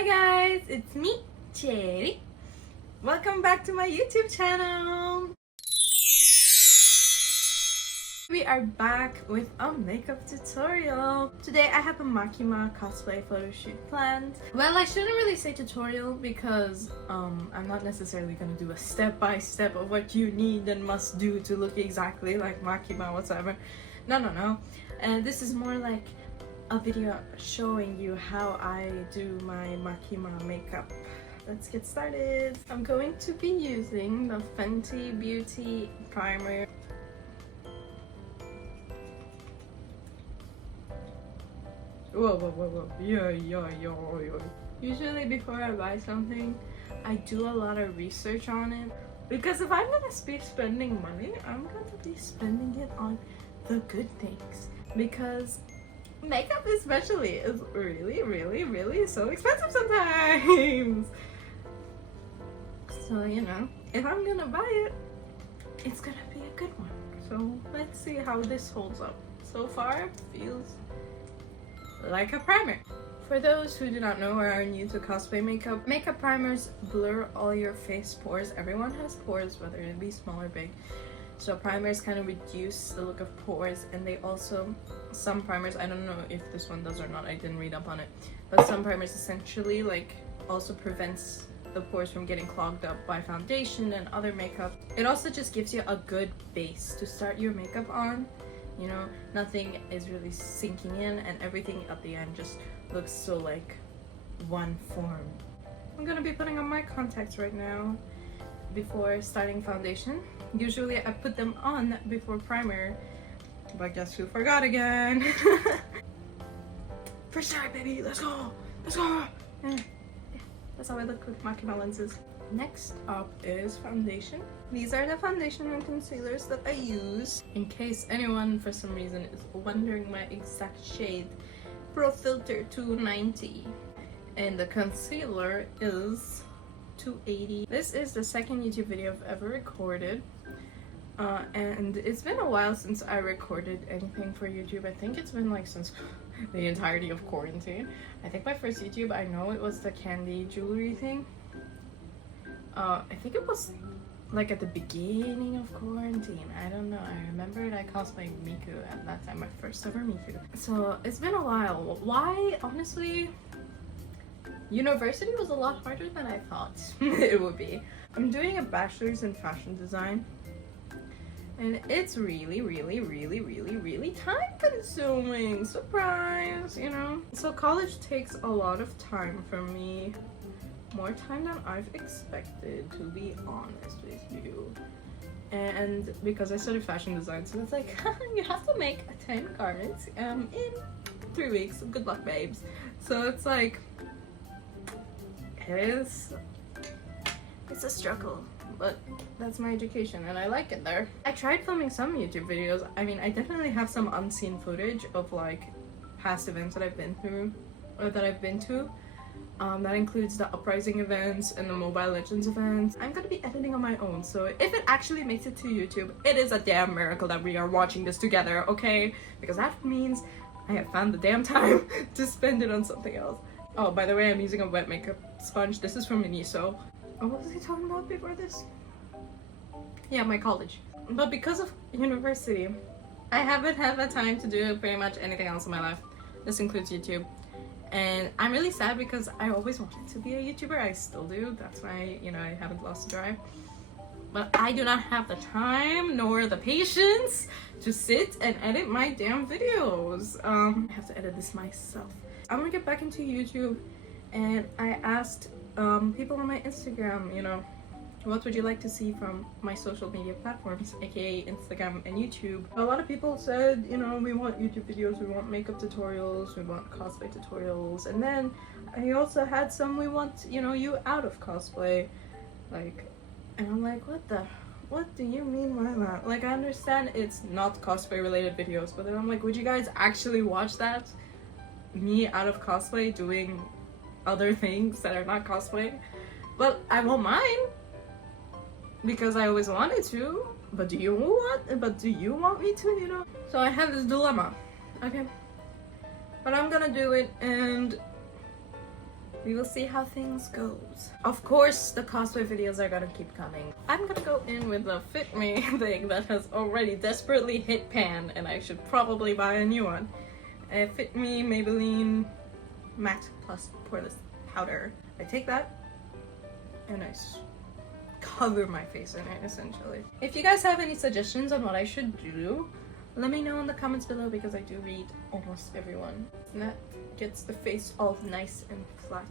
Hi guys, it's me, Cherry. Welcome back to my YouTube channel. We are back with a makeup tutorial. Today I have a MAKIMA cosplay photo shoot planned. Well, I shouldn't really say tutorial because I'm not necessarily gonna do a step-by-step of what you need and must do to look exactly like MAKIMA whatsoever. No. And this is more like a video showing you how I do my MAKIMA makeup. Let's get started. I'm going to be using the Fenty Beauty primer. Whoa. Yeah. Usually before I buy something, I do a lot of research on it. Because if I'm gonna be spending money, I'm gonna be spending it on the good things. Because makeup especially is really so expensive sometimes. So, you know, if I'm gonna buy it, it's gonna be a good one. So let's see how this holds up. So far, it feels like a primer. For those who do not know or are new to cosplay makeup, makeup primers blur all your face pores. Everyone has pores, whether it be small or big. So primers kind of reduce the look of pores, and they also, some primers, I don't know if this one does or not, I didn't read up on it, but some primers essentially like also prevents the pores from getting clogged up by foundation and other makeup. It also just gives you a good base to start your makeup on. You know, nothing is really sinking in and everything at the end just looks so like one form. I'm gonna be putting on my contacts right now before starting foundation. Usually I put them on before primer, but guess who forgot again? First try, baby, let's go! That's how I look with MAKIMA lenses. Next up is foundation. These are the foundation and concealers that I use. In case anyone for some reason is wondering my exact shade, Pro Filter 290. And the concealer is 280. This is the second YouTube video I've ever recorded. And it's been a while since I recorded anything for YouTube. I think it's been like since the entirety of quarantine. I think my first YouTube, I know it was the candy jewelry thing. I think it was like at the beginning of quarantine. I don't know. I remember I cosplayed Miku at that time, my first ever Miku. So it's been a while. Why? Honestly, university was a lot harder than I thought it would be. I'm doing a bachelor's in fashion design, and it's really time consuming. Surprise, you know? So college takes a lot of time for me. More time than I've expected, to be honest with you. And because I studied fashion design, so it's like you have to make 10 garments in 3 weeks. Good luck, babes. So it's like it's a struggle, but that's my education and I like it there. I tried filming some YouTube videos. I mean, I definitely have some unseen footage of like past events that I've been through or that I've been to. That includes the Uprising events and the Mobile Legends events. I'm gonna be editing on my own, so if it actually makes it to YouTube, it is a damn miracle that we are watching this together, okay? Because that means I have found the damn time to spend it on something else. Oh, by the way, I'm using a wet makeup sponge. This is from Miniso. Oh, what was I talking about before this? Yeah, my college. But because of university, I haven't had the time to do pretty much anything else in my life. This includes YouTube. And I'm really sad because I always wanted to be a YouTuber. I still do. That's why, you know, I haven't lost the drive. But I do not have the time nor the patience to sit and edit my damn videos. I have to edit this myself. I'm gonna get back into YouTube, and I asked people on my Instagram, you know, what would you like to see from my social media platforms, aka Instagram and YouTube? A lot of people said, you know, we want YouTube videos, we want makeup tutorials, we want cosplay tutorials, and then I also had some, we want, you know, you out of cosplay, like, and I'm like, what do you mean by that? Like, I understand it's not cosplay related videos, but then I'm like, would you guys actually watch that? Me out of cosplay doing other things that are not cosplay? But I won't mind, because I always wanted to, but do you want me to, you know? So I have this dilemma, okay? But I'm gonna do it, and we will see how things goes. Of course, the cosplay videos are gonna keep coming. I'm gonna go in with a Fit Me thing that has already desperately hit pan, and I should probably buy a new one. A Fit Me Maybelline Matte Plus Poreless Powder. I take that and I cover my face in it, essentially. If you guys have any suggestions on what I should do, let me know in the comments below, because I do read almost everyone. And that gets the face all nice and flat.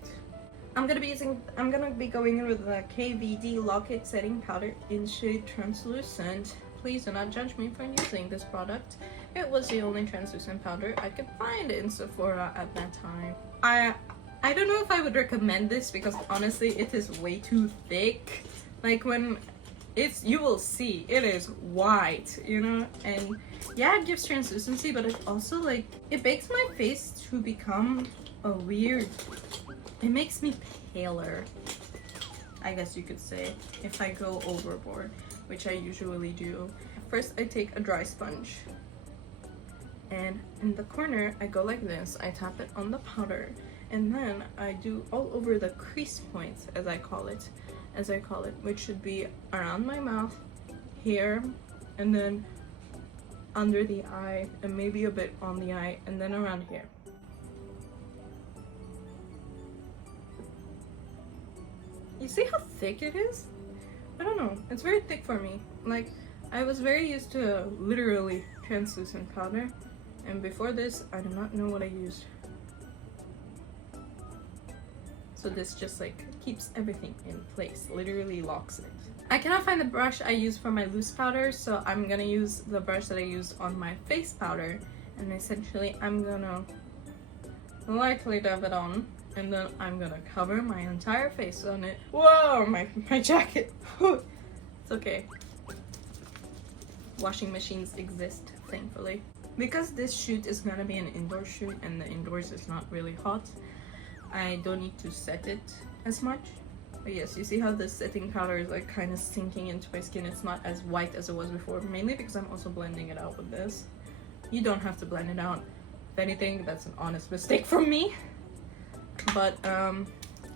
I'm gonna be going in with the KVD Lock-It Setting Powder in shade Translucent. Please do not judge me for using this product. It was the only translucent powder I could find in Sephora at that time. I don't know if I would recommend this, because honestly it is way too thick. Like, when you will see it is white, you know, and yeah, it gives translucency, but it also, like, it makes my face to become a weird, it makes me paler, I guess you could say, if I go overboard, which I usually do. First I take a dry sponge, and in the corner I go like this, I tap it on the powder, and then I do all over the crease points, as I call it, which should be around my mouth, here, and then under the eye, and maybe a bit on the eye, and then around here. You see how thick it is? I don't know, it's very thick for me. Like, I was very used to literally translucent powder, and before this I do not know what I used. So this just like keeps everything in place, literally locks it. I cannot find the brush I use for my loose powder, so I'm gonna use the brush that I used on my face powder, and essentially I'm gonna lightly dab it on, and then I'm gonna cover my entire face on it. Whoa, my jacket. It's okay. Washing machines exist, thankfully. Because this shoot is gonna be an indoor shoot, and the indoors is not really hot, I don't need to set it as much. But yes, you see how the setting powder is like kind of sinking into my skin. It's not as white as it was before, mainly because I'm also blending it out with this. You don't have to blend it out. If anything, that's an honest mistake from me. But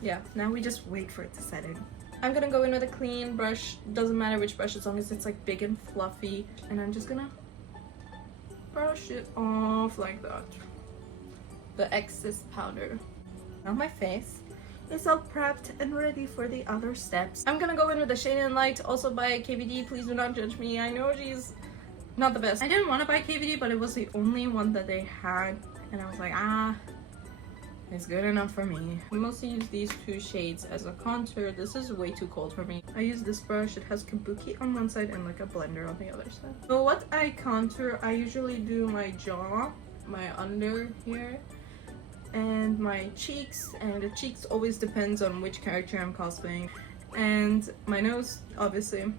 yeah, now we just wait for it to set in. I'm gonna go in with a clean brush, doesn't matter which brush, as long as it's like big and fluffy, and I'm just gonna brush it off like that. The excess powder. Now my face is all prepped and ready for the other steps. I'm gonna go in with the Shade and Light, also by KVD. Please do not judge me. I know she's not the best. I didn't want to buy KVD, but it was the only one that they had, and I was like, it's good enough for me. I mostly use these two shades as a contour. This is way too cold for me. I use this brush. It has kabuki on one side and like a blender on the other side. So what I contour, I usually do my jaw, my under here, and my cheeks, and the cheeks always depends on which character I'm cosplaying, and my nose, obviously,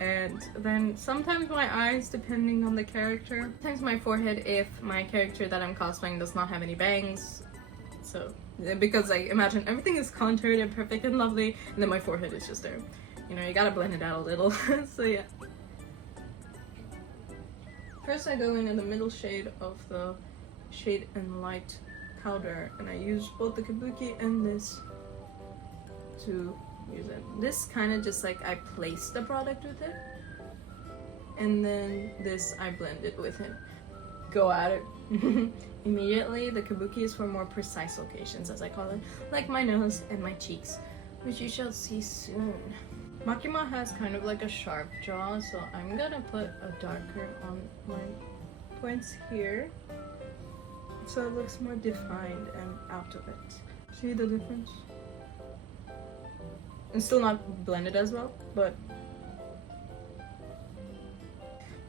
and then sometimes my eyes depending on the character, sometimes my forehead if my character that I'm cosplaying does not have any bangs. So because I imagine everything is contoured and perfect and lovely, and then my forehead is just there, you know, you gotta blend it out a little. So yeah, first I go in the middle shade of the Shade and Light powder, and I use both the kabuki and this to use it. This kind of just like I place the product with it, and then this I blend it with it. Go at it. Immediately. The kabuki is for more precise locations, as I call it, like my nose and my cheeks, which you shall see soon. Makima has kind of like a sharp jaw, so I'm gonna put a darker on my points here, so it looks more defined and out of it. See the difference? It's still not blended as well, but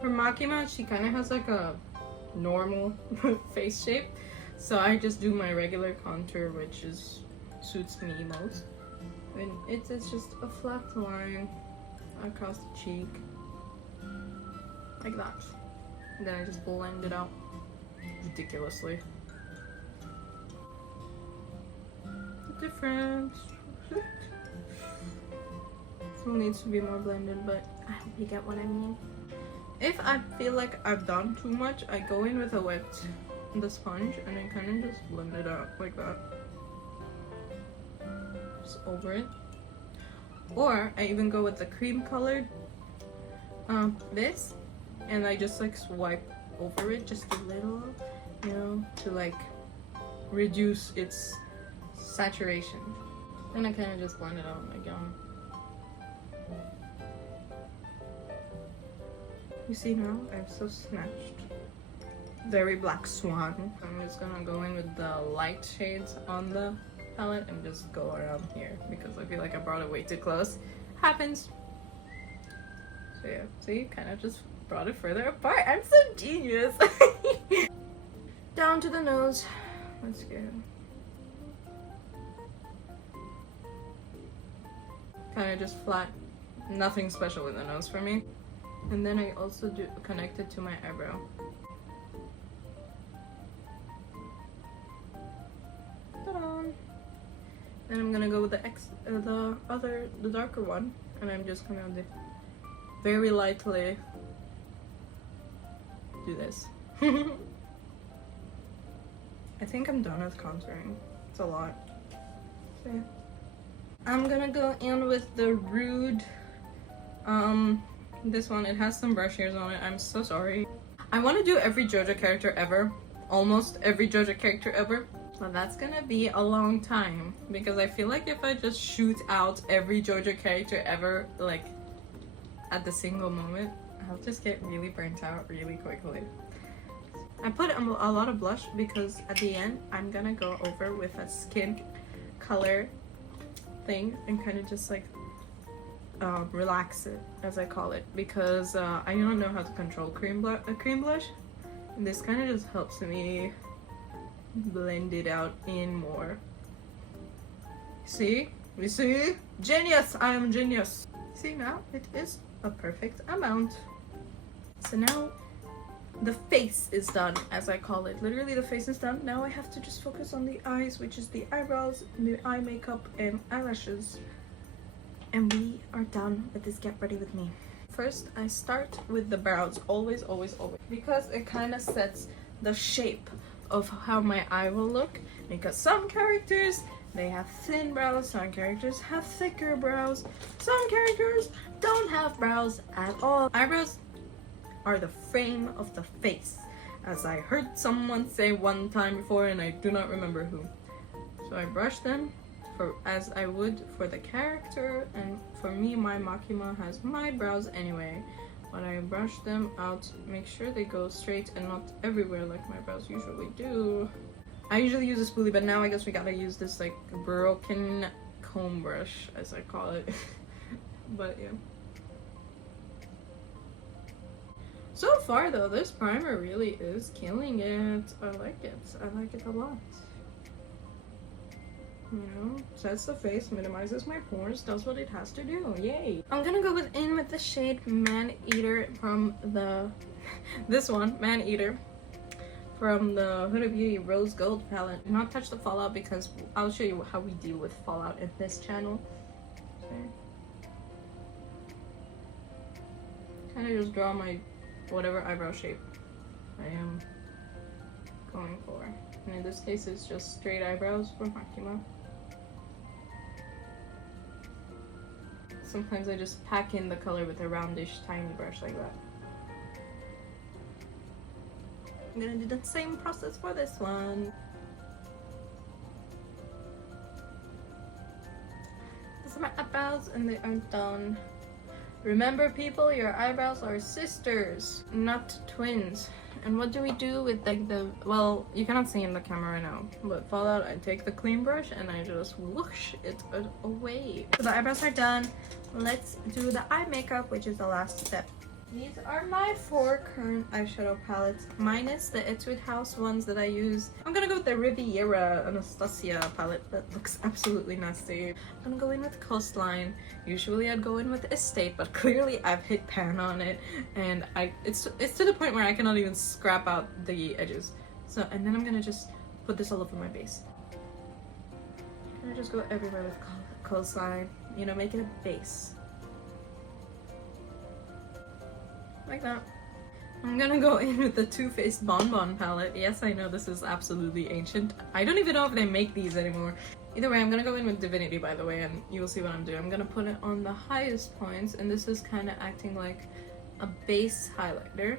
for Makima, she kind of has like a normal face shape, so I just do my regular contour, which suits me most, and it's just a flat line across the cheek like that, and then I just blend it out ridiculously. The difference still needs to be more blended, but I hope you get what I mean. If I feel like I've done too much, I go in with the sponge and I kind of just blend it out like that. brows over it. Or I even go with the cream colored this, and I just like swipe over it just a little, you know, to like reduce its saturation. And I kind of just blend it out again. You see now, I'm so snatched. Very black swan. I'm just gonna go in with the light shades on the palette and just go around here because I feel like I brought it way too close. Happens. So yeah, see, kind of just brought it further apart. I'm so genius. Down to the nose. Let's go. Kind of just flat. Nothing special with the nose for me. And then I also do connect it to my eyebrow. Ta-da! Then I'm gonna go with the darker one, and I'm just gonna very lightly do this. I think I'm done with contouring. It's a lot. So yeah. I'm gonna go in with the Rude. This one, it has some brush hairs on it. I'm so sorry. I want to do every JoJo character ever. Almost every JoJo character ever. But that's gonna be a long time. Because I feel like if I just shoot out every JoJo character ever, like, at the single moment, I'll just get really burnt out really quickly. I put a lot of blush because at the end, I'm gonna go over with a skin color thing and kind of just like relax it, as I call it, because I don't know how to control cream blush, and this kind of just helps me blend it out in more. See? You see? Genius! I am genius! See, now it is a perfect amount. So now the face is done, as I call it. Literally the face is done. Now I have to just focus on the eyes, which is the eyebrows, the eye makeup, and eyelashes. And we are done with this Get Ready With Me. First, I start with the brows. Always, always, always. Because it kind of sets the shape of how my eye will look. Because some characters, they have thin brows. Some characters have thicker brows. Some characters don't have brows at all. Eyebrows are the frame of the face, as I heard someone say one time before, and I do not remember who. So I brush them as I would for the character, and for me, my Makima has my brows anyway, but I brush them out, make sure they go straight and not everywhere like my brows usually do. I usually use a spoolie, but now I guess we gotta use this like broken comb brush, as I call it. But yeah. So far though, this primer really is killing it. I like it. I like it a lot. You know, sets the face, minimizes my pores, does what it has to do. Yay! I'm gonna go in with the shade Man Eater from the this one, Man Eater, from the Huda Beauty Rose Gold palette. Do not touch the fallout because I'll show you how we deal with fallout in this channel. Okay. Kind of just draw my whatever eyebrow shape I am going for. And in this case, it's just straight eyebrows for Makima. Sometimes I just pack in the color with a roundish tiny brush like that. I'm gonna do the same process for this one. These are my eyebrows and they are done. Remember people, your eyebrows are sisters, not twins. And what do we do with like well, you cannot see in the camera right now, but fallout, I take the clean brush and I just whoosh it away. So the eyebrows are done. Let's do the eye makeup, which is the last step. These are my 4 current eyeshadow palettes, minus the Etude House ones that I use. I'm gonna go with the Riviera Anastasia palette that looks absolutely nasty. I'm gonna go in with Coastline. Usually I'd go in with Estate, but clearly I've hit pan on it, and it's to the point where I cannot even scrap out the edges. So, and then I'm gonna just put this all over my base. I'm gonna just go everywhere with Coastline, you know, make it a base. Like that. I'm gonna go in with the Too Faced Bonbon palette. Yes, I know this is absolutely ancient. I don't even know if they make these anymore. Either way, I'm gonna go in with Divinity, by the way, and you'll see what I'm doing. I'm gonna put it on the highest points, and this is kind of acting like a base highlighter.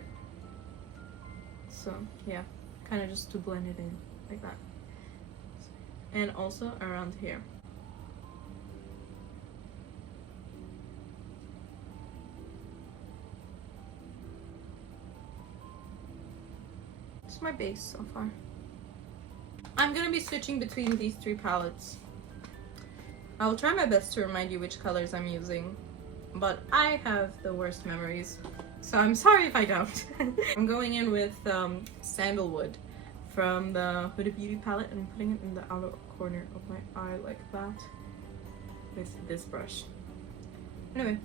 So yeah, kind of just to blend it in like that. And also around here. This is my base so far. I'm gonna be switching between these three palettes. I will try my best to remind you which colors I'm using, but I have the worst memories, so I'm sorry if I don't. I'm going in with Sandalwood from the Huda Beauty palette, and I'm putting it in the outer corner of my eye like that with this brush. Anyway,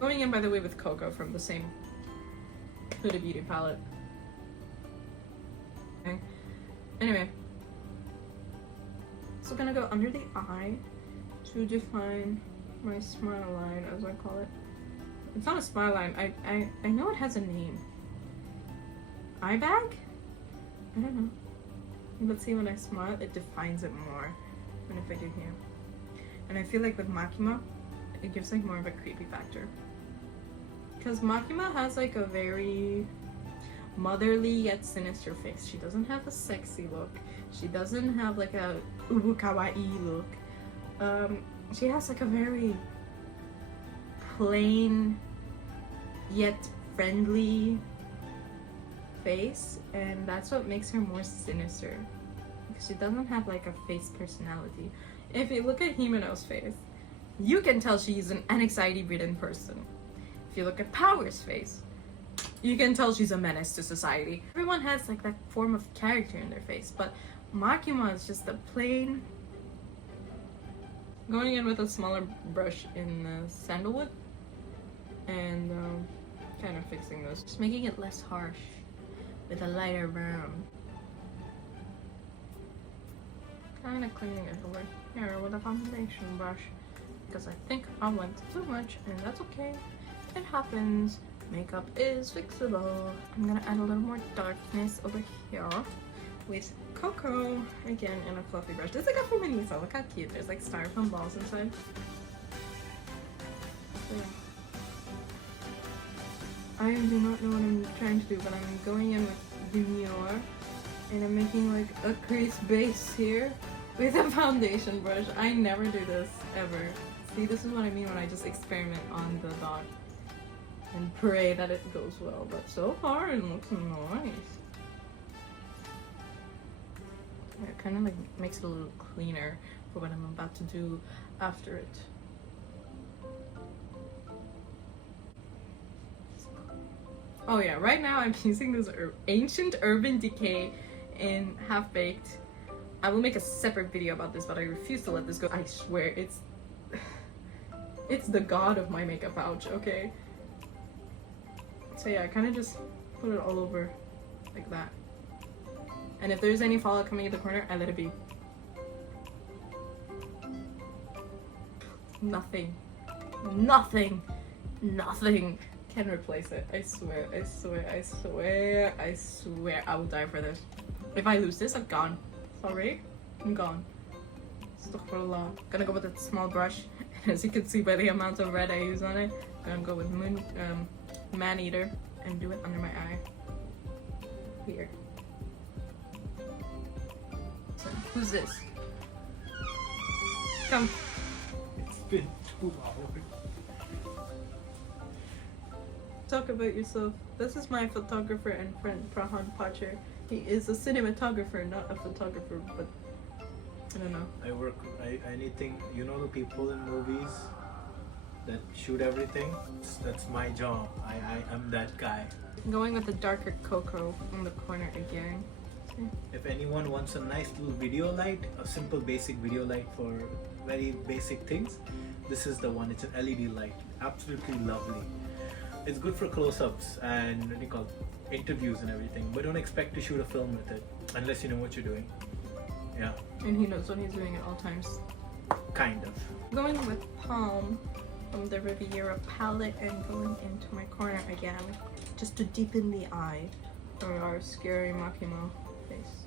going in, by the way, with Cocoa from the same Huda Beauty palette. Okay. Anyway, so I'm gonna go under the eye to define my smile line, as I call it. It's not a smile line. I know it has a name. Eye bag? I don't know. But see, when I smile, it defines it more than if I do here. And I feel like with Makima, it gives like more of a creepy factor. Because Makima has like a very motherly yet sinister face. She doesn't have a sexy look. She doesn't have like a ubu kawaii look. She has like a very plain yet friendly face, and that's what makes her more sinister, because she doesn't have like a face personality. If you look at Himeno's face, you can tell she's an anxiety-ridden person. If you look at Power's face, you can tell she's a menace to society. Everyone has like that form of character in their face, but Makima is just a plain. Going in with a smaller brush in the Sandalwood and kind of fixing those, just making it less harsh with a lighter brown. Kind of cleaning it over here with a foundation brush, because I think I went too much, and that's okay. It happens. Makeup is fixable. I'm gonna add a little more darkness over here with Cocoa, again in a fluffy brush. This I got from Anissa. Look how cute. There's like styrofoam balls inside. So, yeah. I do not know what I'm trying to do, but I'm going in with Demure, and I'm making like a crease base here with a foundation brush. I never do this ever. See, this is what I mean when I just experiment on the dot and pray that it goes well, but so far it looks nice. It kind of like makes it a little cleaner for what I'm about to do after it. Oh yeah, right now I'm using this Ancient Urban Decay in Half Baked. I will make a separate video about this, but I refuse to let this go. I swear, it's the god of my makeup pouch, okay? So yeah, I kind of just put it all over like that. And if there's any fallout coming in the corner, I let it be. Nothing can replace it. I swear, I swear, I swear, I swear I will die for this. If I lose this, I'm gone. Sorry, I'm gone. Astaghfirullah. Gonna go with a small brush. As you can see by the amount of red I use on it, I'm gonna go with Man Eater and do it under my eye. Here. So, who's this? Come. It's been 2 hours. Talk about yourself. This is my photographer and friend, Prahan Pacher. He is a cinematographer, not a photographer, but I don't know. I work anything, you know, the people in movies that shoot everything. That's my job. I'm that guy. Going with the darker cocoa in the corner again. If anyone wants a nice little video light, a simple basic video light for very basic things, this is the one. It's an LED light. Absolutely lovely. It's good for close-ups and what do you call it, interviews and everything, but don't expect to shoot a film with it unless you know what you're doing. Yeah. And he knows what he's doing at all times. Kind of. Going with Palm from the Riviera palette and going into my corner again, just to deepen the eye for our scary Makima face.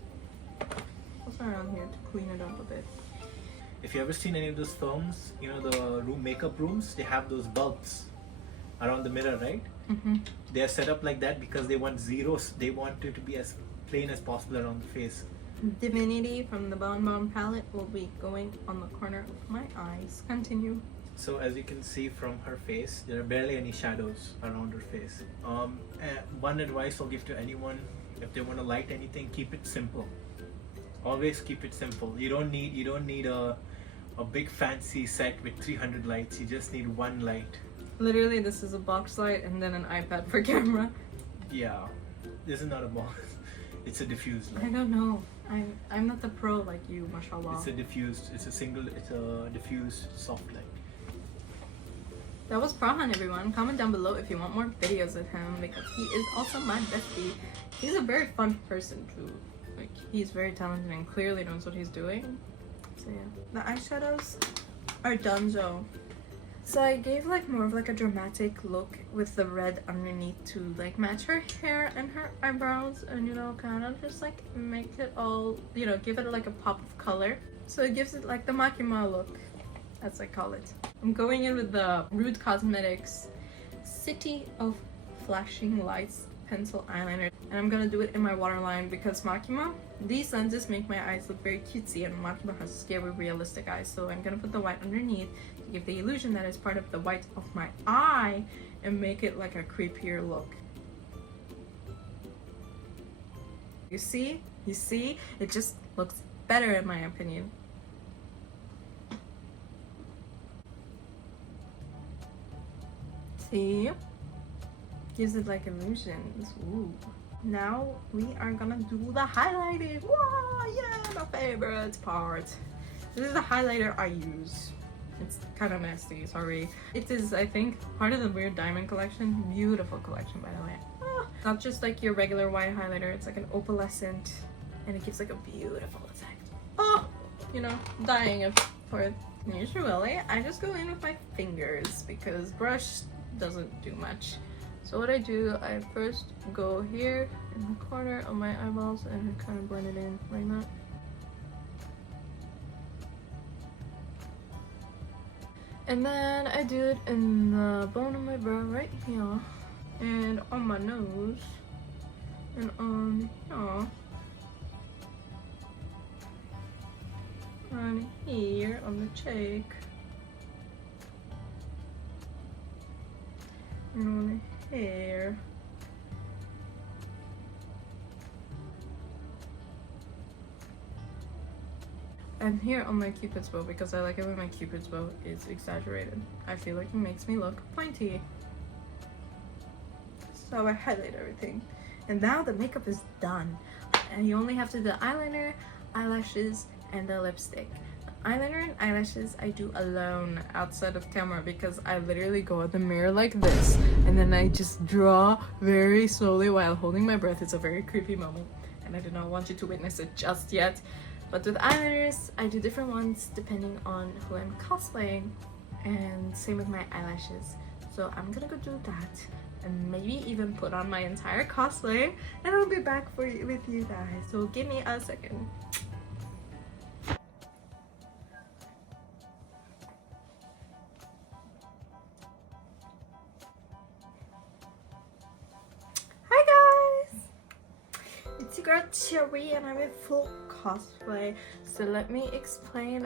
Also around here to clean it up a bit. If you ever seen any of those films, you know the makeup rooms, they have those bulbs around the mirror, right? Mm-hmm. They are set up like that because they want zeros. They want it to be as plain as possible around the face. Divinity from the Bon Bon palette will be going on the corner of my eyes. Continue. So as you can see from her face, there are barely any shadows around her face. One advice I'll give to anyone, if they want to light anything, keep it simple. Always keep it simple. You don't need a big fancy set with 300 lights. You just need one light. Literally, this is a box light and then an iPad for camera. Yeah, this is not a box. It's a diffused light. I don't know. I'm not the pro like you, mashallah. It's a diffused soft light. That was Prahan, everyone. Comment down below if you want more videos of him because he is also my bestie. He's a very fun person too. Like, he's very talented and clearly knows what he's doing. So yeah. The eyeshadows are donezo. So I gave like more of like a dramatic look with the red underneath to like match her hair and her eyebrows and, you know, kind of just like make it all, you know, give it like a pop of color. So it gives it like the MAKIMA look, as I call it. I'm going in with the Rude Cosmetics City of Flashing Lights pencil eyeliner, and I'm gonna do it in my waterline because MAKIMA, these lenses make my eyes look very cutesy and MAKIMA has scary realistic eyes, so I'm gonna put the white underneath to give the illusion that it's part of the white of my eye and make it like a creepier look. You see? It just looks better in my opinion. See? Gives it like illusions. Ooh. Now we are gonna do the highlighting. Wow, yeah, my favorite part. This is the highlighter I use. It's kind of nasty, sorry. It is, I think, part of the Weird Diamond collection. Beautiful collection, by the way. Oh, not just like your regular white highlighter, it's like an opalescent, and it gives like a beautiful effect. Oh, you know, dying for it. Usually, I just go in with my fingers because brush doesn't do much. So what I do, I first go here in the corner of my eyeballs and kind of blend it in like that. And then I do it in the bone of my brow right here, and on my nose, and on here, on here, on the cheek, and on the hair. And here on my cupid's bow, because I like it when my cupid's bow is exaggerated. I feel like it makes me look pointy. So I highlight everything. And now the makeup is done. And you only have to do the eyeliner, eyelashes, and the lipstick. The eyeliner and eyelashes I do alone outside of camera because I literally go at the mirror like this. And then I just draw very slowly while holding my breath. It's a very creepy moment. And I do not want you to witness it just yet. But with eyeliners, I do different ones depending on who I'm cosplaying, and same with my eyelashes. So I'm gonna go do that and maybe even put on my entire cosplay, and I'll be back with you guys. So give me a second. It's your girl Cherry and I'm in full cosplay. So let me explain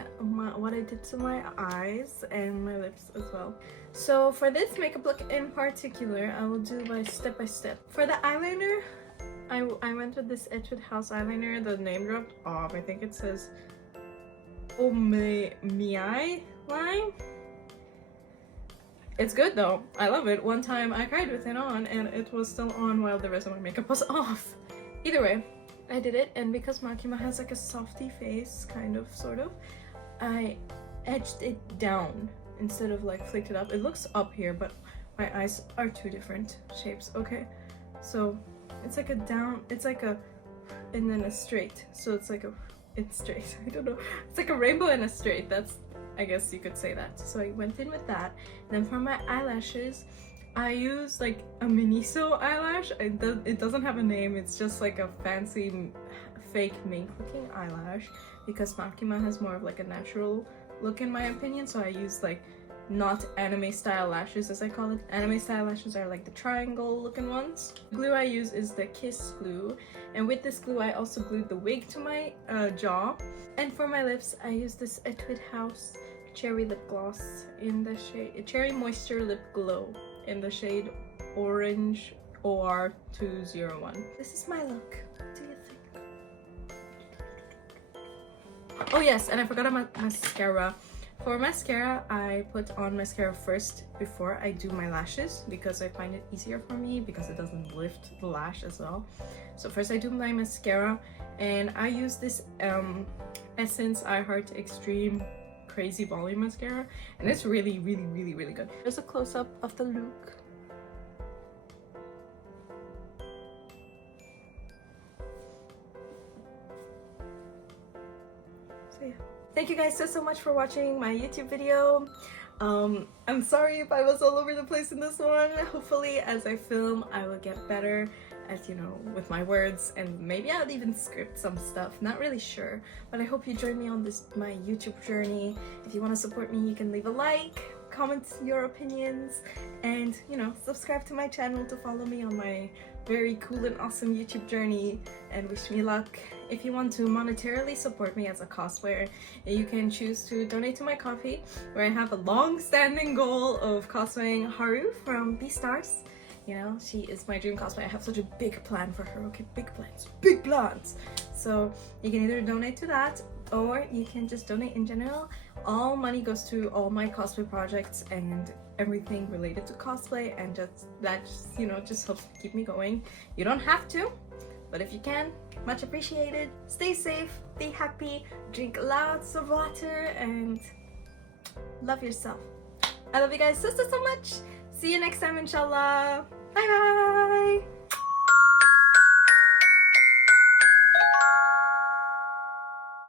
what I did to my eyes and my lips as well. So for this makeup look in particular, I will do step by step. For the eyeliner, I went with this Etude House eyeliner. The name dropped off. I think it says Miai line. It's good though. I love it. One time I cried with it on and it was still on while the rest of my makeup was off. Either way, I did it, and because MAKIMA has like a softy face, kind of, sort of, I edged it down instead of like flicked it up. It looks up here, but my eyes are two different shapes, okay? So it's like a down, it's like a, and then a straight. So it's like it's straight, I don't know. It's like a rainbow and a straight, that's, I guess you could say that. So I went in with that. And then for my eyelashes, I use like a Miniso eyelash. It doesn't have a name, it's just like a fancy fake mink looking eyelash because MAKIMA has more of like a natural look in my opinion, so I use like not anime style lashes as I call it. Anime style lashes are like the triangle looking ones. The glue I use is the Kiss glue, and with this glue I also glued the wig to my jaw. And for my lips I use this Etude House cherry lip gloss in the shade Cherry Moisture Lip Glow in the shade Orange OR201. This is my look. What do you think? Oh yes, and I forgot about mascara. For mascara, I put on mascara first before I do my lashes because I find it easier for me because it doesn't lift the lash as well. So first I do my mascara, and I use this Essence I Heart Extreme Crazy Volume Mascara, and it's really good. There's a close-up of the look. So yeah. Thank you guys so much for watching my YouTube video. I'm sorry if I was all over the place in this one. Hopefully as I film I will get better at, you know, with my words, and maybe I'll even script some stuff, not really sure. But I hope you join me on this my YouTube journey. If you want to support me, you can leave a like, comment your opinions, and you know, subscribe to my channel to follow me on my very cool and awesome YouTube journey, and wish me luck. If you want to monetarily support me as a cosplayer, you can choose to donate to my Ko-fi, where I have a long-standing goal of cosplaying Haru from Beastars. You know, she is my dream cosplay. I have such a big plan for her. Okay, big plans. So you can either donate to that, or you can just donate in general. All money goes to all my cosplay projects and everything related to cosplay, and just you know, just helps keep me going. You don't have to, but if you can, much appreciated. Stay safe, be happy, drink lots of water, and love yourself. I love you guys so much. See you next time, inshallah.